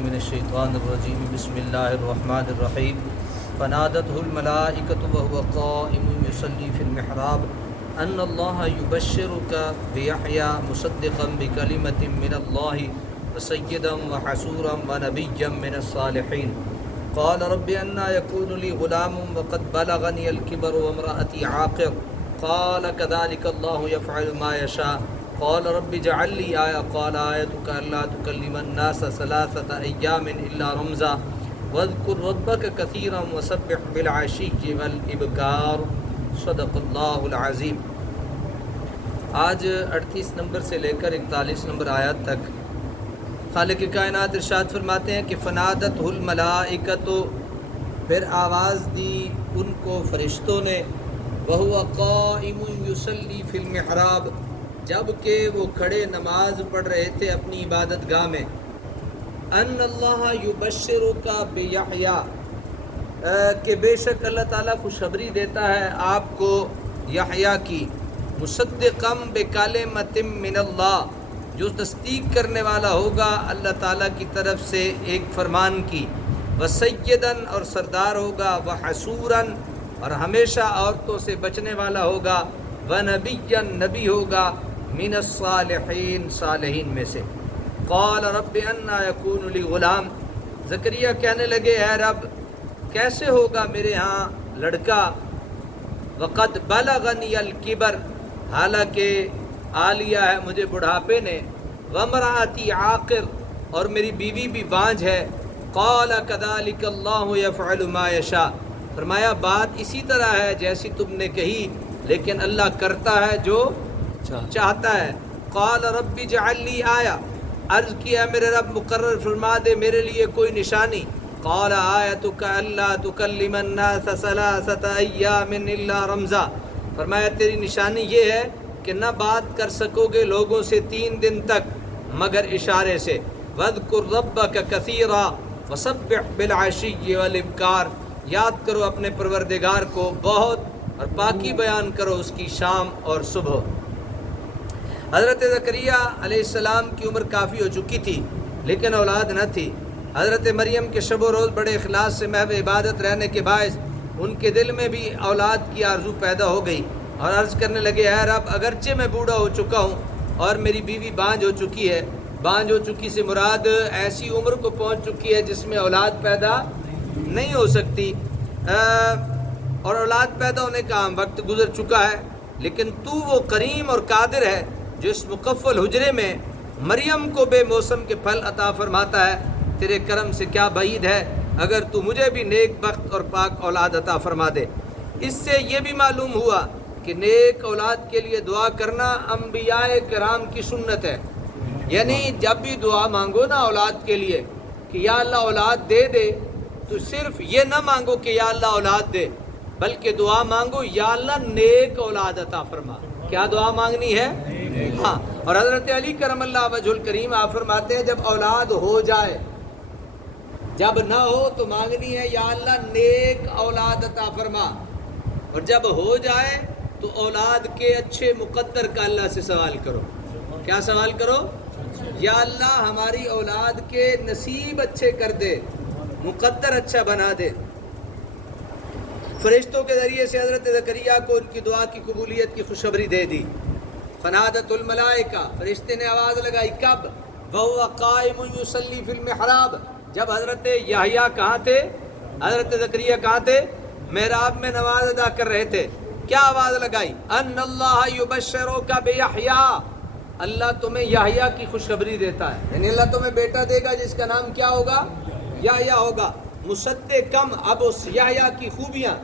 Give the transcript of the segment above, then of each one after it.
من الشیطان الرجیم بسم اللہ الرحمن الرحیم فنادته الملائکۃ وهو قائم یصلی فی المحراب ان اللہ یبشرک بیحییٰ مصدقا بکلمۃ من اللہ وسیدا وحسورا ونبیا من الصالحین قال رب انا یکون لی غلام وقد بلغنی الکبر وامرأتی عاقر قال كذلك اللہ یفعل ما یشاء قال رب اجعل لي آية قال آيتك ألا تكلم الناس ثلاثة أيام إلا رمزا واذكر ربك كثيرا وسبح بالعشي والإبكار صدق اللہ العظیم۔ آج 38 نمبر سے لے کر 41 نمبر آیات تک خالق کائنات ارشاد فرماتے ہیں کہ فنادت الملائکۃ، پھر آواز دی ان کو فرشتوں نے، وہو قائم یصلی فی المحراب، جب کہ وہ کھڑے نماز پڑھ رہے تھے اپنی عبادت گاہ میں، ان اللہ یبشرک بیحییٰ، کہ بے شک اللہ تعالیٰ خوشخبری دیتا ہے آپ کو یحییٰ کی، مصدقا بکلمۃ من اللہ، جو تصدیق کرنے والا ہوگا اللہ تعالیٰ کی طرف سے ایک فرمان کی، وسیدا، اور سردار ہوگا، وحسورا، اور ہمیشہ عورتوں سے بچنے والا ہوگا، ونبیا، نبی ہوگا، من الصالحین، صالحین میں سے۔ قال رب انا یکون لی غلام، زکریہ کہنے لگے اے رب کیسے ہوگا میرے ہاں لڑکا، وقد بلغنی الکبر، حالانکہ آ لیا ہے مجھے بڑھاپے نے، وامرأتی عاقر، اور میری بیوی بھی بانجھ ہے، قال کذالک اللہ یفعل ما یشاء، فرمایا بات اسی طرح ہے جیسی تم نے کہی، لیکن اللہ کرتا ہے جو چاہتا ہے۔ قال رب اجعل لی آیہ، عرض کیا میرے رب مقرر فرما دے میرے لیے کوئی نشانی۔ قال آیتک الا تکلم الناس ثلاثة ایام الا رمزا، فرمایا تیری نشانی یہ ہے کہ نہ بات کر سکو گے لوگوں سے 3 دن تک مگر اشارے سے۔ واذکر ربک کثیرا وسبح بالعشی والابکار، یاد کرو اپنے پروردگار کو بہت اور پاکی بیان کرو اس کی شام اور صبح۔ حضرت زکریا علیہ السلام کی عمر کافی ہو چکی تھی لیکن اولاد نہ تھی۔ حضرت مریم کے شب و روز بڑے اخلاص سے محو عبادت رہنے کے باعث ان کے دل میں بھی اولاد کی آرزو پیدا ہو گئی اور عرض کرنے لگے اے رب اگرچہ میں بوڑھا ہو چکا ہوں اور میری بیوی بانجھ ہو چکی ہے، بانجھ ہو چکی سے مراد ایسی عمر کو پہنچ چکی ہے جس میں اولاد پیدا نہیں ہو سکتی، اور اولاد پیدا ہونے کا وقت گزر چکا ہے، لیکن تو وہ کریم اور قادر ہے جو اس مقفل حجرے میں مریم کو بے موسم کے پھل عطا فرماتا ہے، تیرے کرم سے کیا بعید ہے اگر تو مجھے بھی نیک بخت اور پاک اولاد عطا فرما دے۔ اس سے یہ بھی معلوم ہوا کہ نیک اولاد کے لیے دعا کرنا انبیاء کرام کی سنت ہے، یعنی جب بھی دعا مانگو نا اولاد کے لیے کہ یا اللہ اولاد دے دے، تو صرف یہ نہ مانگو کہ یا اللہ اولاد دے، بلکہ دعا مانگو یا اللہ نیک اولاد عطا فرما۔ کیا دعا مانگنی ہے؟ ہاں، اور حضرت علی کرم اللہ وجہ الکریم آپ فرماتے ہیں جب اولاد ہو جائے، جب نہ ہو تو مانگنی ہے یا اللہ نیک اولاد عطا فرما، اور جب ہو جائے تو اولاد کے اچھے مقدر کا اللہ سے سوال کرو۔ کیا سوال کرو؟ یا اللہ ہماری اولاد کے نصیب اچھے کر دے، مقدر اچھا بنا دے۔ فرشتوں کے ذریعے سے حضرت زکریا کو ان کی دعا کی قبولیت کی خوشخبری دے دی۔ فنادت الملائکہ، فرشتے نے آواز لگائی، کب؟ وہو قائم یصلی فی المحراب، جب حضرت یحییٰ کہاں تھے؟ حضرت زکریا کہاں تھے؟ محراب میں نماز ادا کر رہے تھے۔ کیا آواز لگائی؟ ان اللہ یبشرک بیحییٰ، اللہ تمہیں یحییٰ کی خوشخبری دیتا ہے، یعنی اللہ تمہیں بیٹا دے گا جس کا نام کیا ہوگا؟ یحییٰ ہوگا۔ مصدقا، اب اس یحییٰ کی خوبیاں،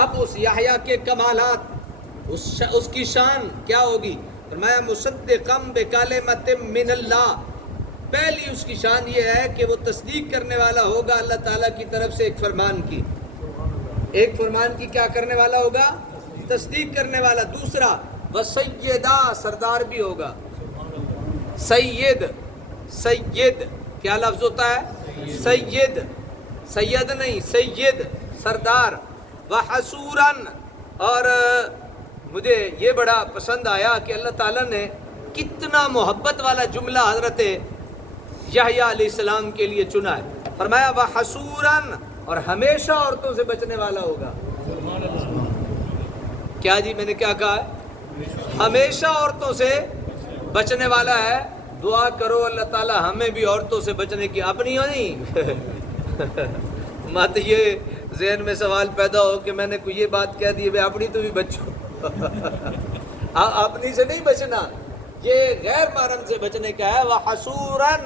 اب اس یحییٰ کے کمالات، اس کی شان کیا ہوگی؟ فرمایا مصدقا بکلمۃ من اللہ، پہلی اس کی شان یہ ہے کہ وہ تصدیق کرنے والا ہوگا اللہ تعالیٰ کی طرف سے ایک فرمان کی، ایک فرمان کی کیا کرنے والا ہوگا؟ تصدیق کرنے والا۔ دوسرا وسیدہ، سردار بھی ہوگا۔ سید، سید کیا لفظ ہوتا ہے؟ سید، سید نہیں، سید سردار۔ وحسوراً، اور مجھے یہ بڑا پسند آیا کہ اللہ تعالیٰ نے کتنا محبت والا جملہ حضرت یحییٰ علیہ السلام کے لیے چنا ہے. فرمایا وحصوراً، اور ہمیشہ عورتوں سے بچنے والا ہوگا. کیا جی میں نے کیا کہا ہے؟ ہمیشہ عورتوں سے بچنے والا ہے. دعا کرو اللہ تعالی ہمیں بھی عورتوں سے بچنے کی، اپنی ہو نہیں مت یہ ذہن میں سوال پیدا ہو کہ میں نے کوئی یہ بات کہہ دی، اپنی تو بھی بچو اپنی سے نہیں بچنا، یہ غیر محرم سے بچنے کا ہے. وحصوراً،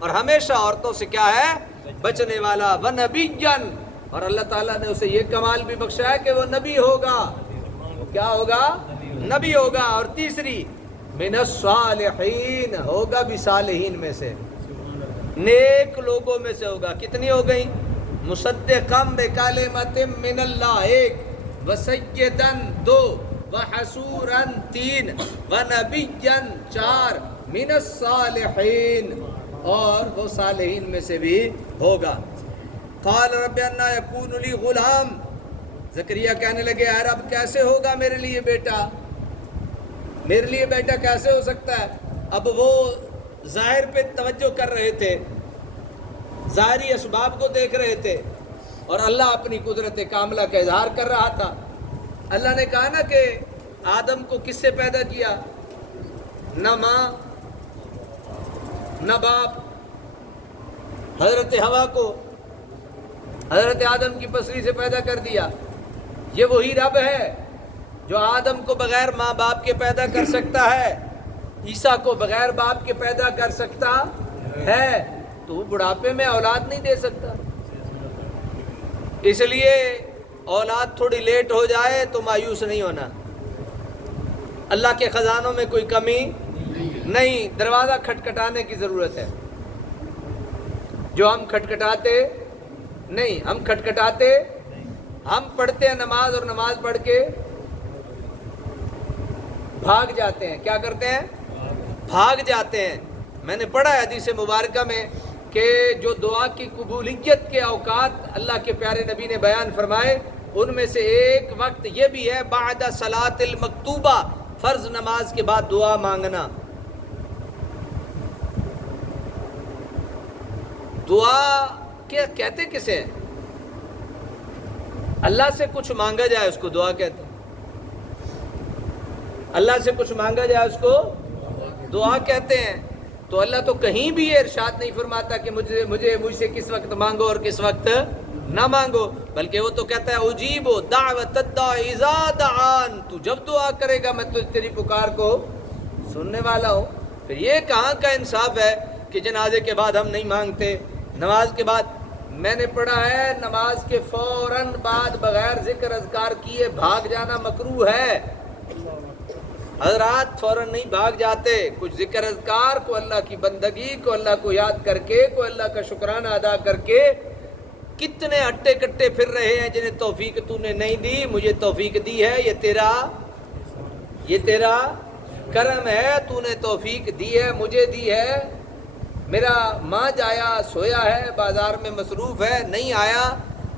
اور ہمیشہ عورتوں سے کیا ہے؟ بچنے والا. ونبیًّا، اور اللہ تعالیٰ نے اسے یہ کمال بھی بخشا ہے کہ وہ نبی ہوگا. وہ کیا ہوگا؟ نبی ہوگا. اور تیسری من الصالحین، ہوگا بھی صالحین میں سے، نیک لوگوں میں سے ہوگا. کتنی ہو گئی؟ مصدقم بکلمۃ من اللہ 1، وسیدن 2، وحصوراً 3، ونبیًّا 4، من الصالحین، اور وہ صالحین میں سے بھی ہوگا. قال رب انا یکون لی غلام، زکریا کہنے لگے اے رب کیسے ہوگا میرے لیے بیٹا، میرے لیے بیٹا کیسے ہو سکتا ہے. اب وہ ظاہر پہ توجہ کر رہے تھے، ظاہری اسباب کو دیکھ رہے تھے، اور اللہ اپنی قدرت کاملہ کا اظہار کر رہا تھا. اللہ نے کہا نا کہ آدم کو کس سے پیدا کیا؟ نہ ماں نہ باپ. حضرت حوا کو حضرت آدم کی پسلی سے پیدا کر دیا. یہ وہی رب ہے جو آدم کو بغیر ماں باپ کے پیدا کر سکتا ہے، عیسیٰ کو بغیر باپ کے پیدا کر سکتا ہے. تو وہ بڑھاپے میں اولاد نہیں دے سکتا، اس لیے اولاد تھوڑی لیٹ ہو جائے تو مایوس نہیں ہونا. اللہ کے خزانوں میں کوئی کمی نہیں. دروازہ کھٹکھٹانے کی ضرورت ہے، جو ہم کھٹکھٹاتے نہیں. ہم کھٹکھٹاتے، ہم پڑھتے ہیں نماز، اور نماز پڑھ کے بھاگ جاتے ہیں. کیا کرتے ہیں؟ بھاگ جاتے ہیں. میں نے پڑھا ہے حدیث مبارکہ میں کہ جو دعا کی قبولیت کے اوقات اللہ کے پیارے نبی نے بیان فرمائے، ان میں سے ایک وقت یہ بھی ہے بعد صلاۃ المکتوبہ، فرض نماز کے بعد دعا مانگنا. دعا کیا کہتے کسے؟ اللہ سے کچھ مانگا جائے اس کو دعا کہتے ہیں. اللہ سے کچھ مانگا جائے اس کو دعا کہتے ہیں. تو اللہ تو کہیں بھی یہ ارشاد نہیں فرماتا کہ مجھ سے کس وقت مانگو اور کس وقت نہ مانگو، بلکہ وہ تو کہتا ہے اجیب دعوت الداعی اذا دعان، تو جب دعا کرے گا میں تیری پکار کو سننے والا ہوں. پھر یہ کہاں کا انصاف ہے کہ جنازے کے بعد ہم نہیں مانگتے، نماز کے بعد. میں نے پڑھا ہے نماز کے فوراً بعد بغیر ذکر اذکار کیے بھاگ جانا مکروہ ہے. حضرات فوراً نہیں بھاگ جاتے، کچھ ذکر اذکار کو، اللہ کی بندگی کو، اللہ کو یاد کر کے، کو اللہ کا شکرانہ ادا کر کے. کتنے اٹے کٹے پھر رہے ہیں جنہیں توفیق تو نے نہیں دی، مجھے توفیق دی ہے. یہ تیرا کرم ہے، تو نے توفیق دی ہے، مجھے دی ہے. میرا ماں جایا سویا ہے، بازار میں مصروف ہے، نہیں آیا،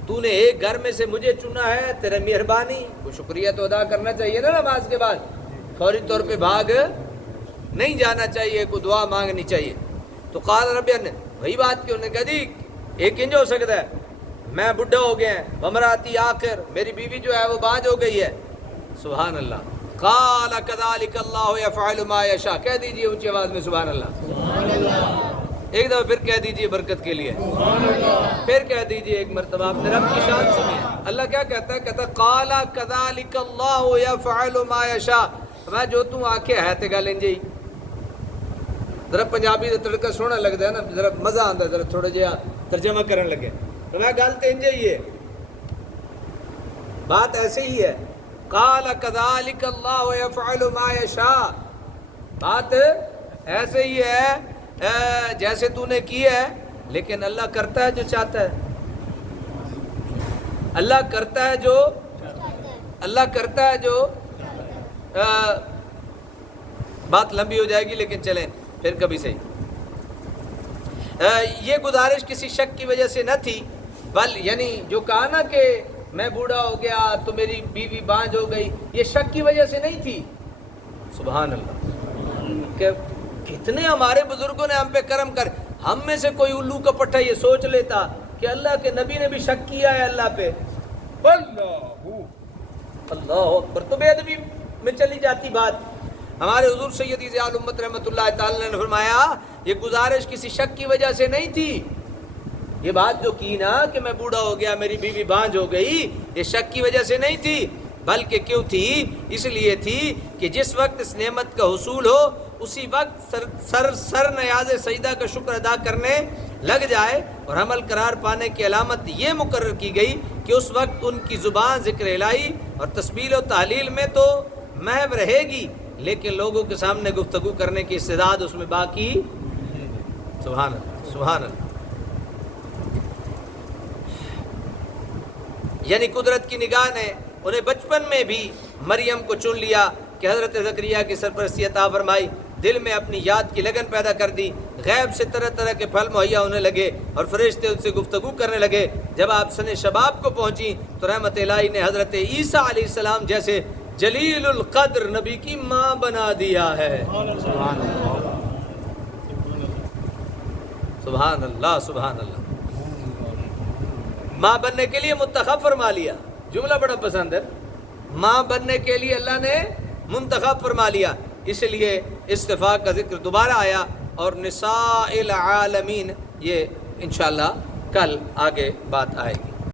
تو نے ایک گھر میں سے مجھے چنا ہے، تیرا مہربانی. کوئی شکریہ تو ادا کرنا چاہیے نا. نماز کے بعد فوری طور پہ بھاگ نہیں جانا چاہیے، کوئی دعا مانگنی چاہیے. تو قال رب نے وہی بات کی، انہوں نے کہا جی ایک انج ہو سکتا ہے، میں بڈھا ہو گیا ہے، ومراتی آخر، میری بیوی جو ہے وہ باز ہو گئی ہے. سبحان اللہ. قال کذالک اللہ یفعل ما یشاء، کہہ دیجئے اونچی آواز میں سبحان اللہ. سبحان اللہ. ایک دفعہ پھر کہہ دیجئے برکت کے لیے. سبحان اللہ. پھر کہہ دیجئے ایک مرتبہ، اپنے رب کی شان سنیے. اللہ کیا کہتا ہے؟ کہتا ہے قال کذالک اللہ یفعل ما یشاء. میں جو تو آکھے ہے تے گل انجی. ذرا پنجابی دا تڑکا سونا لگتا ہے نا، ذرا مزہ آتا ہے ذرا تھوڑا جہا ترجمہ کرن لگے. تو میں گل تے انجی ہی ہے، بات ایسے ہی ہے. قال کذالک اللہ یفعل ما یشاء، بات ایسے ہی ہے جیسے تو نے کی ہے، لیکن اللہ کرتا ہے جو چاہتا ہے. اللہ کرتا ہے جو بات لمبی ہو جائے گی لیکن چلیں پھر کبھی صحیح. یہ گزارش کسی شک کی وجہ سے نہ تھی، بل یعنی جو کہا نا کہ میں بوڑھا ہو گیا تو میری بیوی بانجھ ہو گئی، یہ شک کی وجہ سے نہیں تھی. سبحان اللہ. کہ کتنے ہمارے بزرگوں نے ہم پہ کرم کر. ہم میں سے کوئی الو کا پٹھا یہ سوچ لیتا کہ اللہ کے نبی نے بھی شک کیا ہے اللہ پہ، اللہ اکبر، تو بے ادبی میں چلی جاتی بات۔ ہمارے حضور سیدی ضیاء الامت رحمۃ اللہ تعالی نے فرمایا یہ گزارش کسی شک کی وجہ سے نہیں تھی، یہ بات جو کی نا کہ میں بوڑھا ہو گیا میری بیوی بانجھ ہو گئی، یہ شک کی وجہ سے نہیں تھی، بلکہ کیوں تھی؟ اس لیے تھی کہ جس وقت اس نعمت کا حصول ہو اسی وقت سر نیاز سجدہ کا شکر ادا کرنے لگ جائے، اور عمل قرار پانے کی علامت یہ مقرر کی گئی کہ اس وقت ان کی زبان ذکر الہی اور تسبیح و تحلیل میں تو محو رہے گی، لیکن لوگوں کے سامنے گفتگو کرنے کی استعداد اس میں باقی۔ سبحان اللہ، سبحان اللہ۔ یعنی قدرت کی نگاہ نے انہیں بچپن میں بھی مریم کو چن لیا کہ حضرت زکریا کی سرپرستی عطا فرمائی، دل میں اپنی یاد کی لگن پیدا کر دی، غیب سے طرح طرح کے پھل مہیا ہونے لگے اور فرشتے ان سے گفتگو کرنے لگے۔ جب آپ سن شباب کو پہنچی تو رحمت الہی نے حضرت عیسیٰ علیہ السلام جیسے جلیل القدر نبی کی ماں بنا دیا ہے۔ سبحان اللہ، سبحان اللہ، سبحان اللہ۔ ماں بننے کے لیے منتخب فرما لیا، جملہ بڑا پسند ہے، ماں بننے کے لیے اللہ نے منتخب فرما لیا، اس لیے استفاق کا ذکر دوبارہ آیا، اور نساء العالمین یہ انشاءاللہ کل آگے بات آئے گی۔